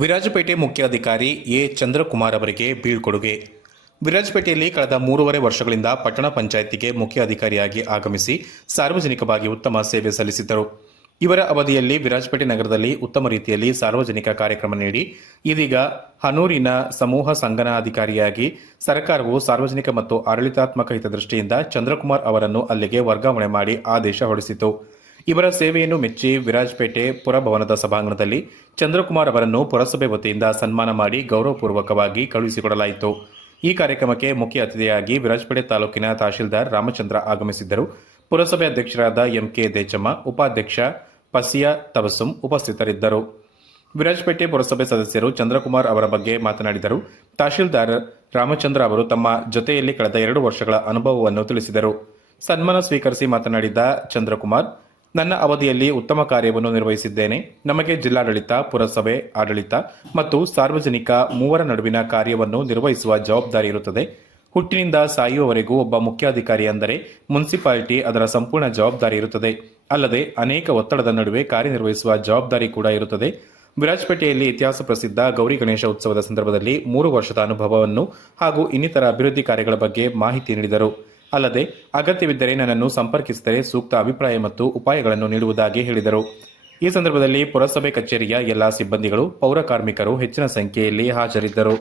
ವಿರಾಜಪೇಟೆ ಮುಖ್ಯಾಧಿಕಾರಿ ಎ ಚಂದ್ರಕುಮಾರ್ ಅವರಿಗೆ ಬೀಳ್ಕೊಡುಗೆ. ವಿರಾಜಪೇಟೆಯಲ್ಲಿ ಕಳೆದ ಮೂರುವರೆ ವರ್ಷಗಳಿಂದ ಪಟ್ಟಣ ಪಂಚಾಯಿತಿಗೆ ಮುಖ್ಯ ಅಧಿಕಾರಿಯಾಗಿ ಆಗಮಿಸಿ ಸಾರ್ವಜನಿಕವಾಗಿ ಉತ್ತಮ ಸೇವೆ ಸಲ್ಲಿಸಿದ್ದರು. ಇವರ ಅವಧಿಯಲ್ಲಿ ವಿರಾಜಪೇಟೆ ನಗರದಲ್ಲಿ ಉತ್ತಮ ರೀತಿಯಲ್ಲಿ ಸಾರ್ವಜನಿಕ ಕಾರ್ಯಕ್ರಮ ನೀಡಿ, ಇದೀಗ ಹನೂರಿನ ಸಮೂಹ ಸಂಘನಾಧಿಕಾರಿಯಾಗಿ ಸರ್ಕಾರವು ಸಾರ್ವಜನಿಕ ಮತ್ತು ಆಡಳಿತಾತ್ಮಕ ಹಿತದೃಷ್ಟಿಯಿಂದ ಚಂದ್ರಕುಮಾರ್ ಅವರನ್ನು ಅಲ್ಲಿಗೆ ವರ್ಗಾವಣೆ ಮಾಡಿ ಆದೇಶ ಹೊರಡಿಸಿತು ಇವರ ಸೇವೆಯನ್ನು ಮೆಚ್ಚಿ ವಿರಾಜ್ಪೇಟೆ ಪುರಭವನದ ಸಭಾಂಗಣದಲ್ಲಿ ಚಂದ್ರಕುಮಾರ್ ಅವರನ್ನು ಪುರಸಭೆ ವತಿಯಿಂದ ಸನ್ಮಾನ ಮಾಡಿ ಗೌರವಪೂರ್ವಕವಾಗಿ ಕಳುಹಿಸಿಕೊಡಲಾಯಿತು. ಈ ಕಾರ್ಯಕ್ರಮಕ್ಕೆ ಮುಖ್ಯ ಅತಿಥಿಯಾಗಿ ವಿರಾಜ್ಪೇಟೆ ತಾಲೂಕಿನ ತಹಶೀಲ್ದಾರ್ ರಾಮಚಂದ್ರ ಆಗಮಿಸಿದ್ದರು. ಪುರಸಭೆ ಅಧ್ಯಕ್ಷರಾದ ಎಂಕೆ ದೇಚಮ್ಮ, ಉಪಾಧ್ಯಕ್ಷ ಪಸಿಯಾ ತಬಸುಂ ಉಪಸ್ಥಿತರಿದ್ದರು. ವಿರಾಜ್ಪೇಟೆ ಪುರಸಭೆ ಸದಸ್ಯರು ಚಂದ್ರಕುಮಾರ್ ಅವರ ಬಗ್ಗೆ ಮಾತನಾಡಿದರು. ತಹಶೀಲ್ದಾರ್ ರಾಮಚಂದ್ರ ಅವರು ತಮ್ಮ ಜೊತೆಯಲ್ಲಿ ಕಳೆದ ಎರಡು ವರ್ಷಗಳ ಅನುಭವವನ್ನು ತಿಳಿಸಿದರು. ಸನ್ಮಾನ ಸ್ವೀಕರಿಸಿ ಮಾತನಾಡಿದ ಚಂದ್ರಕುಮಾರ್ ನನ್ನ ಅವಧಿಯಲ್ಲಿ ಉತ್ತಮ ಕಾರ್ಯವನ್ನು ನಿರ್ವಹಿಸಿದ್ದೇನೆ. ನಮಗೆ ಜಿಲ್ಲಾಡಳಿತ, ಪುರಸಭೆ, ಆಡಳಿತ ಮತ್ತು ಸಾರ್ವಜನಿಕ ಮೂವರ ನಡುವಿನ ಕಾರ್ಯವನ್ನು ನಿರ್ವಹಿಸುವ ಜವಾಬ್ದಾರಿ ಇರುತ್ತದೆ. ಹುಟ್ಟಿನಿಂದ ಸಾಯುವವರೆಗೂ ಒಬ್ಬ ಮುಖ್ಯಾಧಿಕಾರಿ ಅಂದರೆ ಮುನ್ಸಿಪಾಲಿಟಿ ಅದರ ಸಂಪೂರ್ಣ ಜವಾಬ್ದಾರಿ ಇರುತ್ತದೆ. ಅಲ್ಲದೆ ಅನೇಕ ಒತ್ತಡದ ನಡುವೆ ಕಾರ್ಯನಿರ್ವಹಿಸುವ ಜವಾಬ್ದಾರಿ ಕೂಡ ಇರುತ್ತದೆ. ವಿರಾಜಪೇಟೆಯಲ್ಲಿ ಇತಿಹಾಸ ಪ್ರಸಿದ್ಧ ಗೌರಿ ಗಣೇಶ ಉತ್ಸವದ ಸಂದರ್ಭದಲ್ಲಿ ಮೂರು ವರ್ಷದ ಅನುಭವವನ್ನು ಹಾಗೂ ಇನ್ನಿತರ ಅಭಿವೃದ್ಧಿ ಕಾರ್ಯಗಳ ಬಗ್ಗೆ ಮಾಹಿತಿ ನೀಡಿದರು. ಅಲ್ಲದೆ ಅಗತ್ಯವಿದ್ದರೆ ನನ್ನನ್ನು ಸಂಪರ್ಕಿಸಿದರೆ ಸೂಕ್ತ ಅಭಿಪ್ರಾಯ ಮತ್ತು ಉಪಾಯಗಳನ್ನು ನೀಡುವುದಾಗಿ ಹೇಳಿದರು. ಈ ಸಂದರ್ಭದಲ್ಲಿ ಪುರಸಭೆ ಕಚೇರಿಯ ಎಲ್ಲಾ ಸಿಬ್ಬಂದಿಗಳು, ಪೌರ ಕಾರ್ಮಿಕರು ಹೆಚ್ಚಿನ ಸಂಖ್ಯೆಯಲ್ಲಿ ಹಾಜರಿದ್ದರು.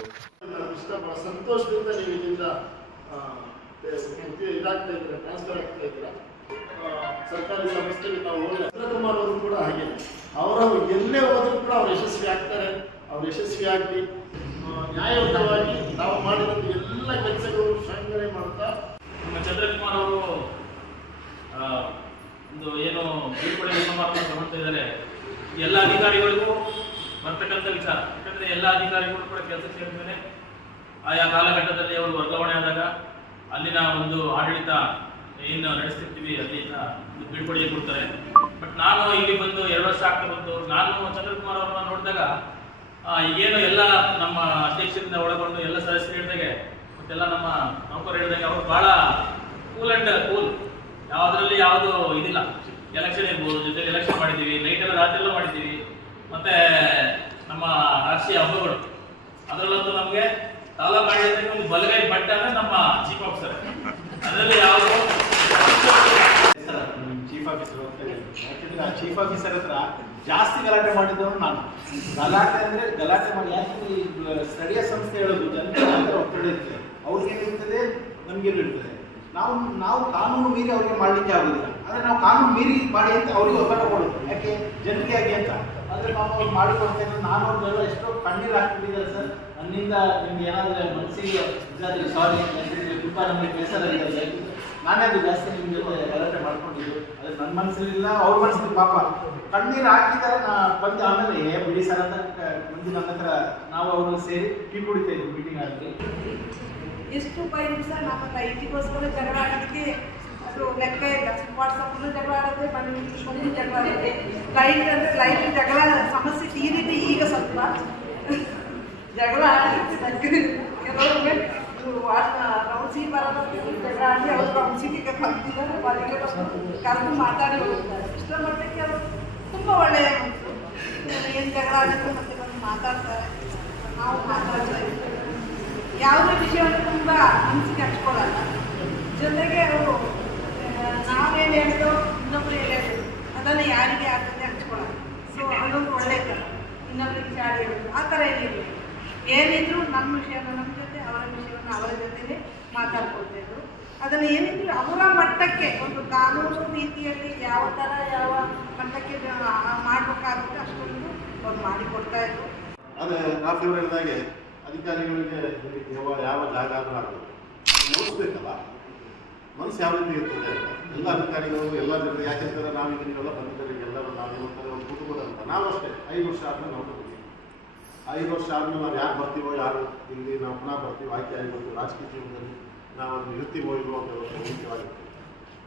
ಅವರು ಎಲ್ಲೇ ಹೋದರೂ ಕೂಡ ಅವ್ರು ಯಶಸ್ವಿ ಆಗ್ತಾರೆ. ಅವ್ರು ಯಶಸ್ವಿ ಆಗಲಿ ನ್ಯಾಯಯುತವಾಗಿ ನಾವು ಮಾಡಿದಂಥ ಎಲ್ಲ ಕೆಲಸಗಳು ಸಂಘಟನೆ ಮಾಡ್ತಾ ಚಂದ್ರಕುಮಾರ್ ಅವರು ಒಂದು ಏನು ಬೀಳ್ಕೊಡೆ ಮಾತನ್ನು ತಗೊಳ್ತಾ ಇದ್ದಾರೆ. ಎಲ್ಲ ಅಧಿಕಾರಿಗಳಿಗೂ ಬರ್ತಕ್ಕಂಥ ವಿಚಾರ. ಯಾಕಂದ್ರೆ ಎಲ್ಲ ಅಧಿಕಾರಿಗಳು ಕೂಡ ಕೆಲಸ ಸೇರಿದ್ಮೇಲೆ ಆಯಾ ಕಾಲಘಟ್ಟದಲ್ಲಿ ಅವರು ವರ್ಗಾವಣೆ ಆದಾಗ ಅಲ್ಲಿನ ಒಂದು ಆಡಳಿತ ಏನು ನಡೆಸ್ತಿರ್ತೀವಿ ಅಲ್ಲಿಂದ ಬೀಳ್ಕೊಡಿ ಕೊಡ್ತಾರೆ. ಬಟ್ ನಾನು ಇಲ್ಲಿ ಬಂದು ಎರಡು ವರ್ಷ ಆಗ್ತಾ ಬಂದು ನಾನು ಚಂದ್ರಕುಮಾರ್ ಅವರನ್ನ ನೋಡಿದಾಗ ಈಗೇನು ಎಲ್ಲ ನಮ್ಮ ಅಧ್ಯಕ್ಷರಿಂದ ಒಳಗೊಂಡು ಎಲ್ಲ ಸದಸ್ಯರು ಹೇಳಿದಾಗೆ, ಮತ್ತೆಲ್ಲ ನಮ್ಮ ನೌಕರು ಹೇಳಿದಾಗೆ, ಅವರು ಬಹಳ ಕೂಲ್ ಅಂಡ್ ಕೂಲ್ ಯಾವುದರಲ್ಲಿ ಯಾವುದು ಇದಿಲ್ಲ. ಎಲೆಕ್ಷನ್ ಇರ್ಬೋದು ಜೊತೆ ಎಲೆಕ್ಷನ್ ಮಾಡಿದ್ದೀವಿ ನೈಟ್ ಎಲ್ಲ ರಾತ್ರಿ ಎಲ್ಲ ಮಾಡಿದ್ದೀವಿ. ಮತ್ತೆ ನಮ್ಮ ರಾಷ್ಟ್ರೀಯ ಹಬ್ಬಗಳು. ಅದರಲ್ಲಂತೂ ನಮಗೆ ತಾಲೂಕು ಆಡಳಿತಕ್ಕೆ ಒಂದು ಬಲಗೈ ಬಟ್ಟೆ ಅಂದ್ರೆ ನಮ್ಮ ಚೀಫ್ ಆಫೀಸರ್ ಅದರಲ್ಲಿ ಯಾವುದು? ಚೀಫ್ ಆಫೀಸರ್ ಯಾಕಂದ್ರೆ ಆ ಚೀಫ್ ಆಫೀಸರ್ ಹತ್ರ ಜಾಸ್ತಿ ಗಲಾಟೆ ಮಾಡಿದವನು ನಾನು. ಗಲಾಟೆ ಅಂದ್ರೆ ಗಲಾಟೆ ಮಾಡಿ ಈ ಸ್ಥಳೀಯ ಸಂಸ್ಥೆ ಹೇಳೋದು ಒತ್ತಡ ಇರ್ತದೆ. ಅವ್ರಿಗೆ ಇರ್ತದೆ ನಮ್ಗೆ ಇರ್ತದೆ ನಾವು ನಾವು ಕಾನೂನು ಮೀರಿ ಅವರಿಗೆ ಮಾಡಲಿಕ್ಕೆ ಆಗುದಿಲ್ಲ. ಆದ್ರೆ ನಾವು ಕಾನೂನು ಮೀರಿ ಮಾಡಿ ಅಂತ ಅವರಿಗೆ ಒತ್ತಡ ಕೊಡೋದು. ಯಾಕೆ? ಜನರಿಗೆ ಆಗಿ ಅಂತ. ಆದ್ರೆ ನಾವು ಅವ್ರು ಮಾಡಿಕೊಡ್ತೇನೆ ನಾನು ಅವ್ರಿಗೆಲ್ಲ ಎಷ್ಟೋ ಕಣ್ಣೀರು ಹಾಕ್ಬಿಟ್ಟಿದ್ದಾರೆ ಸರ್. ನನ್ನಿಂದ ನಿಮ್ಗೆ ಏನಾದ್ರೆ ಮನಸ್ಸಿಗೆ ಇದಾದ್ರೆ ಸಾರಿ ತುಂಬ ನಮಗೆ ಬೇಸರ ಇದೆ ನಾನೇ ಅದು ಜಾಸ್ತಿ ನಿಮ್ಗೆ ಗಲಾಟೆ ಮಾಡ್ಕೊಂಡಿದ್ದು. ಅದು ನನ್ನ ಮನಸ್ಸಲ್ಲಿಲ್ಲ, ಅವ್ರ ಮನಸ್ಸಿಗೆ ಪಾಪ. ಕಣ್ಣೀರು ಹಾಕಿದ್ದಾರೆ ನಾ ಬಂದು ಆಮೇಲೆ ಏ, ಬಿಡಿ ಸರ್ ಅಂತ ಕ- ಬಂದು ನನ್ನ ಹತ್ರ ನಾವು ಅವರು ಸೇರಿ ಟೀ ಕುಡಿತಾ ಇದ್ವಿ ಮೀಟಿಂಗ್ ಆಗಿ ಎಷ್ಟು ಉಪಯೋಗಿಸ ನಮ್ಮ ಲೈಟಿಗೋಸ್ಕರ ಜಗಳ ಆಡೋದಕ್ಕೆ ಅದು ಲೆಕ್ಕ ಇಲ್ಲ. ವಾಟ್ಸಪ್ಪಲ್ಲೂ ಜಗಳ ಆಡೋದೇ ಮನೆ ಮನೆ ಜಗಳ ಆಡೋದೇ. ಲೈಟ್ ಅಂದರೆ ಲೈಟ್ ಜಗಳ, ಸಮಸ್ಯೆ ತೀರಿದೆ ಈಗ ಸ್ವಲ್ಪ. ಜಗಳ ಆಡೋದಕ್ಕೆ ನನ್ಗೆ ಕೆಲವೊಮ್ಮೆ ರೌನ್ಸಿ ಬರೋದು ಜಗಳ ಆಡಿ ಅವರು ರೌನ್ಸಿಗೆ ಕಲ್ತಿದ್ದಾರೆ ಮನೆಗೆ ಬಂದು ಕರೆದು ಮಾತಾಡಿ ಹೋಗ್ತಾರೆ. ಇಷ್ಟರ ಮಟ್ಟಕ್ಕೆ ಅವರು ತುಂಬ ಒಳ್ಳೆಯ ಮನುಷ್ಯರು ಏನು ಜಗಳ ಆಡಿದ್ರು ಮತ್ತೆ ಬಂದು ಮಾತಾಡ್ತಾರೆ. ನಾವು ಮಾತಾಡ್ತಾ ಇದ್ದೀವಿ ಯಾವುದೇ ವಿಷಯವನ್ನು ತುಂಬ ಮನಸ್ಸಿಗೆ ಹಚ್ಕೊಳ್ಳಲ್ಲ. ಜೊತೆಗೆ ಅವರು ನಾವೇನು ಹೇಳಿದ್ರು ಇನ್ನೊಬ್ರು ಹೇಳಿದ್ರು. ಅದನ್ನು ಯಾರಿಗೆ ಆಗ್ತದೆ ಹಂಚ್ಕೊಳ್ಳಲ್ಲ. ಸೊ ಅದೊಂದು ಒಳ್ಳೆಯ ಥರ ಇನ್ನೊಬ್ರಿಗೆ ಚಾಡಿ ಹೇಳೋದು ಆ ಥರ ಏನಿಲ್ಲ ಏನಿದ್ರು ನಮ್ಮ ವಿಷಯನ ನಮ್ಮ ಜೊತೆ, ಅವರ ವಿಷಯವನ್ನು ಅವರ ಜೊತೆಲೇ ಮಾತಾಡ್ಕೊಳ್ತಿದ್ರು. ಅದನ್ನು ಏನಿದ್ರು ಅವರ ಮಟ್ಟಕ್ಕೆ, ಒಂದು ಕಾನೂನು ರೀತಿಯಲ್ಲಿ ಯಾವ ಥರ ಯಾವ ಮಟ್ಟಕ್ಕೆ ಮಾಡಬೇಕಾಗುತ್ತೆ ಅಷ್ಟೊಂದು ಅವ್ರು ಮಾಡಿಕೊಡ್ತಾ ಇದ್ರು. ಅದೇ ಅವರು ಹೇಳಿದಾಗೆ ಅಧಿಕಾರಿಗಳಿಗೆ ಯಾವ ಯಾವ ಜಾಗ ಆದರೂ ಆಗೋದು ನೋಡಿಸ್ಬೇಕಲ್ಲ. ಮನಸ್ಸು ಯಾವ ರೀತಿ ಇರ್ತದೆ. ಎಲ್ಲ ಅಧಿಕಾರಿಗಳು, ಎಲ್ಲ ಜನರು ಯಾಕೆಂದ್ರೆ ನಾವು ಇದನ್ನೆಲ್ಲ ಬಂದಿದ್ದಾರೆ, ಎಲ್ಲರೂ ನಾವು ಒಂದು ಕುಟುಂಬದ ಅಂತ. ನಾವು ಅಷ್ಟೇ. ಐದು ವರ್ಷ ಆದ್ಮೇಲೆ ನಾವು ಬರ್ತೀವಿ ಐದು ವರ್ಷ ಆದ್ಮೇಲೆ ನಾವು ಯಾರು ಬರ್ತೀವೋ ಯಾರು ಇಲ್ಲಿ, ನಾವು ಪುನಃ ಬರ್ತೀವಿ. ಆಯ್ಕೆ ಆಗಿ ಬರ್ತೀವಿ ರಾಜಕೀಯ ಜೀವನದಲ್ಲಿ. ನಾವು ನಿವೃತ್ತಿ ಅಂತ ವ್ಯವಸ್ಥೆ ಮುಖ್ಯವಾಗಿರ್ತದೆ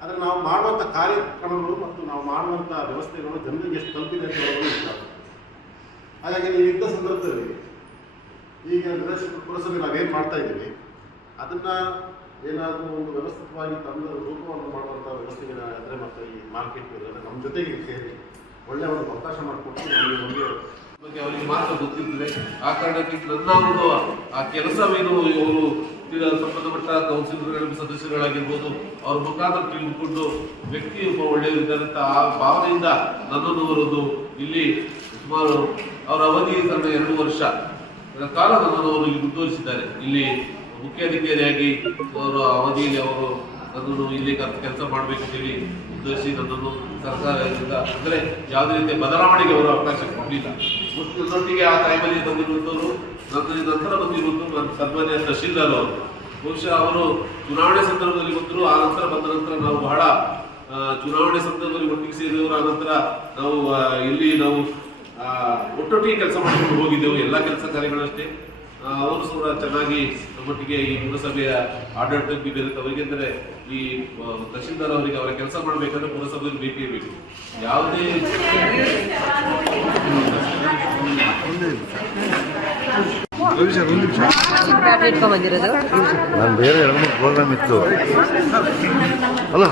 ಆದರೆ ನಾವು ಮಾಡುವಂಥ ಕಾರ್ಯಕ್ರಮಗಳು ಮತ್ತು ನಾವು ಮಾಡುವಂಥ ವ್ಯವಸ್ಥೆಗಳು ಜನರಿಗೆ ಎಷ್ಟು ತಲುಪಿದೆ ಅಂತ. ಹಾಗಾಗಿ ನೀವು ಇದ್ದ ಸಂದರ್ಭದಲ್ಲಿ ಈಗ ಪುರಸಭೆ ನಾವೇನು ಮಾಡ್ತಾ ಇದ್ದೀವಿ, ಅದನ್ನು ಏನಾದರೂ ಒಂದು ವ್ಯವಸ್ಥಿತವಾಗಿ ತಂದ ರೂಪವನ್ನು ಮಾಡುವಂಥ ವ್ಯವಸ್ಥೆಗೆ ಅಂದರೆ ಮತ್ತು ಈ ಮಾರ್ಕೆಟ್ ನಮ್ಮ ಜೊತೆಗೆ ಸೇರಿ ಒಳ್ಳೆಯ ಒಂದು ಅವಕಾಶ ಮಾಡಿಕೊಟ್ಟು ನಮಗೆ ಒಂದು ಬಗ್ಗೆ ಅವರಿಗೆ ಮಾತ್ರ ಗೊತ್ತಿರ್ತದೆ ಆ ಕಾರಣಕ್ಕೆ ನನ್ನ ಒಂದು ಆ ಕೆಲಸವೇನು ಇವರು ಸಂಬಂಧಪಟ್ಟ ಕೌನ್ಸಿಲರ್ಗಳ ಸದಸ್ಯರುಗಳಾಗಿರ್ಬೋದು, ಅವ್ರ ಮುಖಾಂತರ ತಿಳಿದುಕೊಂಡು ವ್ಯಕ್ತಿ ಒಬ್ಬ ಒಳ್ಳೆಯದಿದ್ದಾರೆ ಅಂತ ಆ ಭಾವನೆಯಿಂದ ನನ್ನನ್ನು ಅವರದ್ದು ಇಲ್ಲಿ ಸುಮಾರು ಅವರ ಅವಧಿ ತನ್ನ ಎರಡು ವರ್ಷ ಕಾಲ ನನ್ನನ್ನು ಅವರು ಇಲ್ಲಿ ಮುಂದುವರಿಸಿದ್ದಾರೆ. ಇಲ್ಲಿ ಮುಖ್ಯಾಧಿಕಾರಿಯಾಗಿ ಅವರ ಅವಧಿಯಲ್ಲಿ ಅವರು ನನ್ನನ್ನು ಇಲ್ಲಿ ಕೆಲಸ ಮಾಡಬೇಕಂತೇಳಿ ಉದ್ದೇಶಿಸಿ ನನ್ನನ್ನು ಸರ್ಕಾರದಿಂದ ಅಂದರೆ ಯಾವುದೇ ರೀತಿಯ ಬದಲಾವಣೆಗೆ ಅವರು ಅವಕಾಶ ಕೊಡಲಿಲ್ಲ. ನನ್ನೊಟ್ಟಿಗೆ ಆ ಟೈಮಲ್ಲಿ ತಂದಿರುವಂಥವರು ನನ್ನ ನಂತರ ಬಂದಿರುವುದು ನನ್ನ ಸನ್ಮಾನ್ಯ ತಹಶೀಲ್ದಾರ್ ಅವರು. ಬಹುಶಃ ಅವರು ಚುನಾವಣೆ ಸಂದರ್ಭದಲ್ಲಿ ಬಂದರು, ಆ ನಂತರ ಬಂದ ನಂತರ ನಾವು ಬಹಳ ಚುನಾವಣೆ ಸಂದರ್ಭದಲ್ಲಿ ಒಟ್ಟಿಗೆ ಸೇರಿದವರು, ಆ ನಂತರ ನಾವು ಇಲ್ಲಿ ನಾವು ಒಟ್ಟೊಟ್ಟಿಗೆ ಕೆಲಸ ಮಾಡಿಕೊಂಡು ಹೋಗಿದ್ದೆವು. ಎಲ್ಲ ಕೆಲಸ ಕಾರ್ಯಗಳಷ್ಟೇ. ಅವರು ಕೂಡ ಚೆನ್ನಾಗಿ ನಮ್ಮೊಟ್ಟಿಗೆ ಈ ಪುರಸಭೆಯ ಆಡಳಿತಕ್ಕೆ ಬೇರೆ ಏಕೆಂದರೆ ಈ ತಹಶೀಲ್ದಾರ್ ಅವರಿಗೆ ಅವರ ಕೆಲಸ ಮಾಡಬೇಕಂದ್ರೆ ಪುರಸಭೆಯಲ್ಲಿ ಬೇಕೇ ಬೇಕು. ಯಾವುದೇ ನಾನು ಬೇರೆ ಎರಡು ಮೂರು ಪ್ರೋಗ್ರಾಮ್ ಇತ್ತು. ಅಲ್ಲ